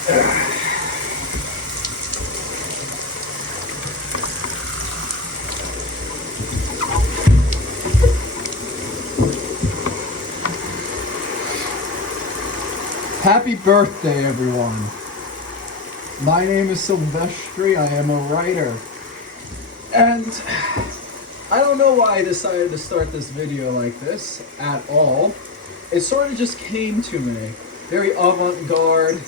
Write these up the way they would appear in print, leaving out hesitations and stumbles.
Happy birthday, everyone. My name is Silvestri. I am a writer. And I don't know why I decided to start this video like this at all. It sort of just came to me. Very avant-garde.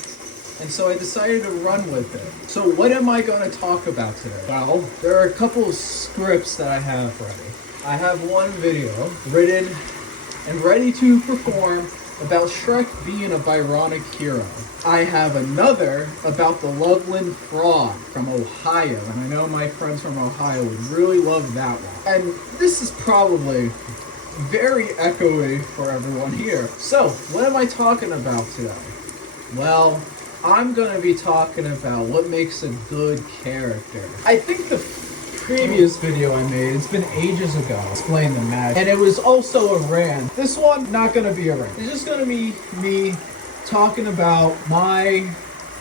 And so I decided to run with it. So what am I going to talk about today? Well, there are a couple of scripts that I have ready. I have one video written and ready to perform about Shrek being a Byronic hero. I have another about the Loveland Frog from Ohio, and I know my friends from Ohio would really love that one. And this is probably very echoey for everyone here. So, what am I talking about today? Well, I'm going to be talking about what makes a good character. I think the previous video I made, it's been ages ago, explained the magic, and it was also a rant. This one, not gonna be a rant. It's just gonna be me talking about my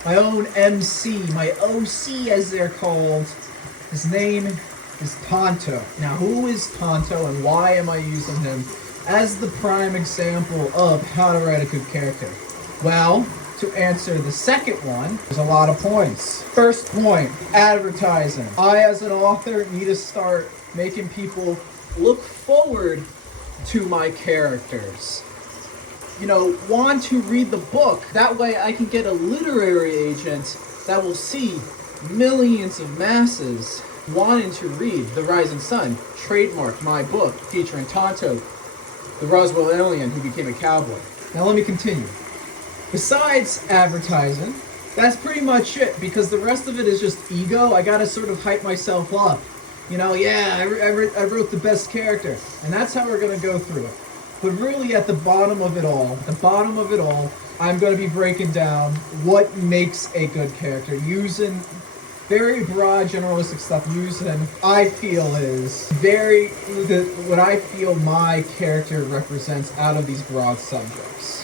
own MC, my OC as they're called. His name is Tonto. Now, who is Tonto and why am I using him as the prime example of how to write a good character? Well, to answer the second one, there's a lot of points. First point, advertising. I, as an author, need to start making people look forward to my characters. You know, want to read the book. That way I can get a literary agent that will see millions of masses wanting to read The Rising Sun, trademarked my book featuring Tonto, the Roswell alien who became a cowboy. Now let me continue. Besides advertising, that's pretty much it, because the rest of it is just ego. I gotta sort of hype myself up. You know, yeah, I wrote the best character, and that's how we're gonna go through it. But really at the bottom of it all, I'm gonna be breaking down what makes a good character, using very broad generalistic stuff, using I feel is what I feel my character represents out of these broad subjects.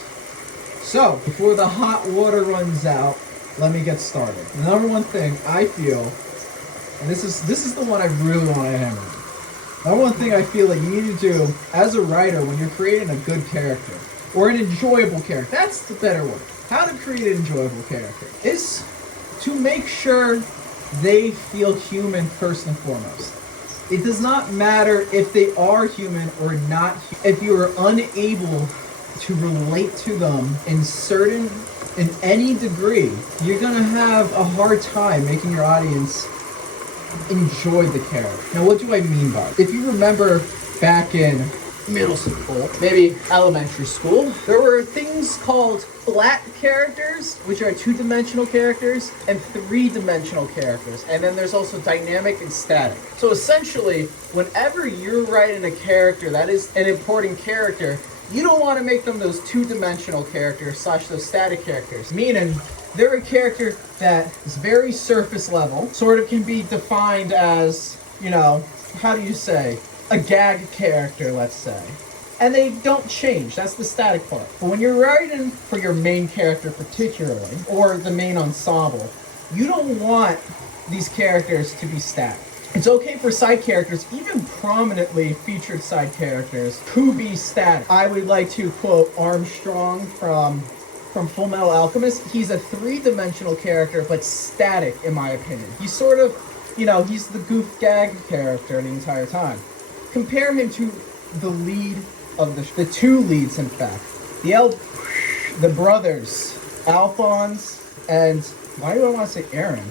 So, before the hot water runs out, let me get started. The number one thing I feel, and this is the one I really want to hammer in. Number one thing I feel that you need to do as a writer when you're creating a good character, or an enjoyable character, that's the better word. How to create an enjoyable character is to make sure they feel human first and foremost. It does not matter if they are human or not. If you are unable to relate to them in any degree, you're gonna have a hard time making your audience enjoy the character. Now, what do I mean by it? If you remember back in middle school, maybe elementary school, there were things called flat characters, which are two-dimensional characters, and three-dimensional characters. And then there's also dynamic and static. So essentially, whenever you're writing a character that is an important character, you don't want to make them those two-dimensional characters / those static characters. Meaning, they're a character that is very surface level, sort of can be defined as, you know, how do you say, a gag character, let's say. And they don't change, that's the static part. But when you're writing for your main character particularly, or the main ensemble, you don't want these characters to be static. It's okay for side characters, even prominently featured side characters, to be static. I would like to quote Armstrong from Full Metal Alchemist. He's a three-dimensional character, but static, in my opinion. He's sort of, you know, he's the goof gag character the entire time. Compare him to the lead of the two leads, in fact. The brothers, Alphonse and, why do I want to say Aaron?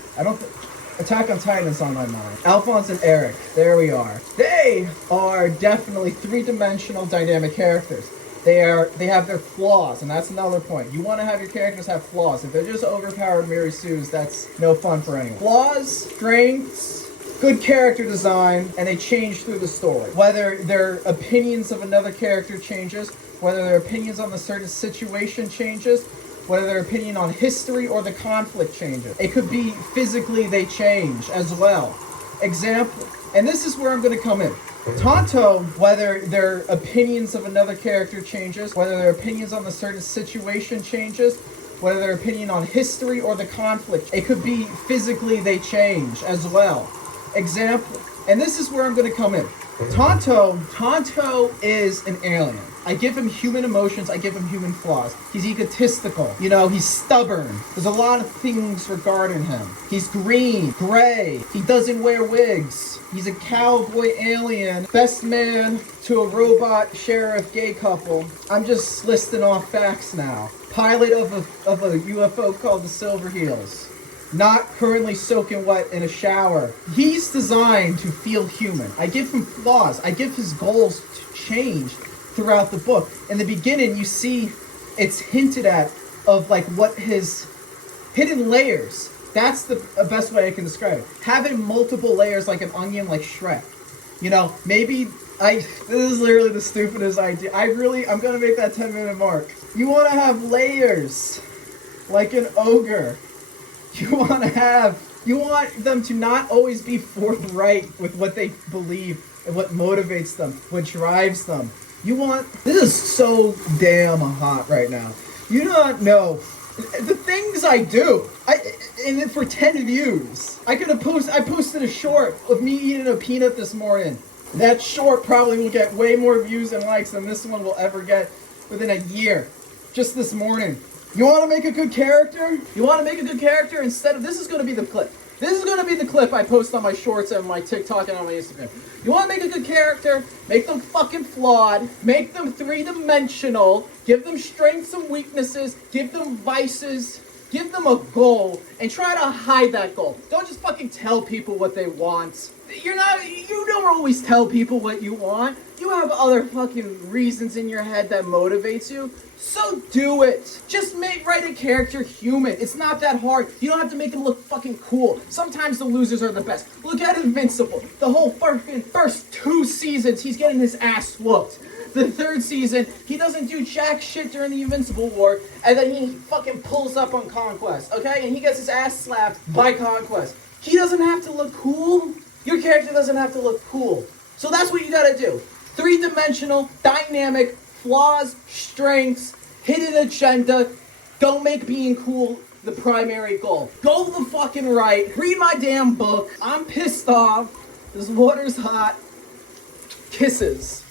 Attack on Titan is on my mind. Alphonse and Eric, there we are. They are definitely three-dimensional dynamic characters. They have their flaws, and that's another point. You want to have your characters have flaws. If they're just overpowered Mary Sue's, that's no fun for anyone. Flaws, strengths, good character design, and they change through the story. Whether their opinions of another character changes, whether their opinions on the certain situation changes, whether their opinion on history or the conflict changes. It could be physically they change as well. Example, and this is where I'm going to come in. Tonto, whether their opinions of another character changes, whether their opinions on the certain situation changes, whether their opinion on history or the conflict. It could be physically they change as well. Example, and this is where I'm going to come in. Tonto is an alien. I give him human emotions, I give him human flaws. He's egotistical, you know, he's stubborn. There's a lot of things regarding him. He's green, gray, he doesn't wear wigs. He's a cowboy alien, best man to a robot sheriff gay couple. I'm just listing off facts now. Pilot of a UFO called the Silver Heels. Not currently soaking wet in a shower. He's designed to feel human. I give him flaws. I give his goals to change throughout the book. In the beginning, you see it's hinted at of like what his hidden layers. That's the best way I can describe it. Having multiple layers like an onion, like Shrek. You know, maybe this is literally the stupidest idea. I'm gonna make that 10-minute mark. You wanna have layers like an ogre. You want them to not always be forthright with what they believe and what motivates them, what drives them. This is so damn hot right now. You don't know the things I do. And then for 10 views, I posted a short of me eating a peanut this morning. That short probably will get way more views and likes than this one will ever get within a year. Just this morning. You want to make a good character? Instead of, this is going to be the clip. This is going to be the clip I post on my shorts and my TikTok and on my Instagram. You want to make a good character? Make them fucking flawed. Make them three-dimensional. Give them strengths and weaknesses. Give them vices. Give them a goal. And try to hide that goal. Don't just fucking tell people what they want. You don't always tell people what you want. You have other fucking reasons in your head that motivates you. So do it. Just write a character human. It's not that hard. You don't have to make them look fucking cool. Sometimes the losers are the best. Look at Invincible. The whole first 2 seasons, he's getting his ass whooped. The 3rd season, he doesn't do jack shit during the Invincible War, and then he fucking pulls up on Conquest, okay? And he gets his ass slapped by Conquest. He doesn't have to look cool. Your character doesn't have to look cool. So that's what you gotta do. 3-dimensional, dynamic, flaws, strengths, hidden agenda. Don't make being cool the primary goal. Go the fucking right. Read my damn book. I'm pissed off. This water's hot. Kisses.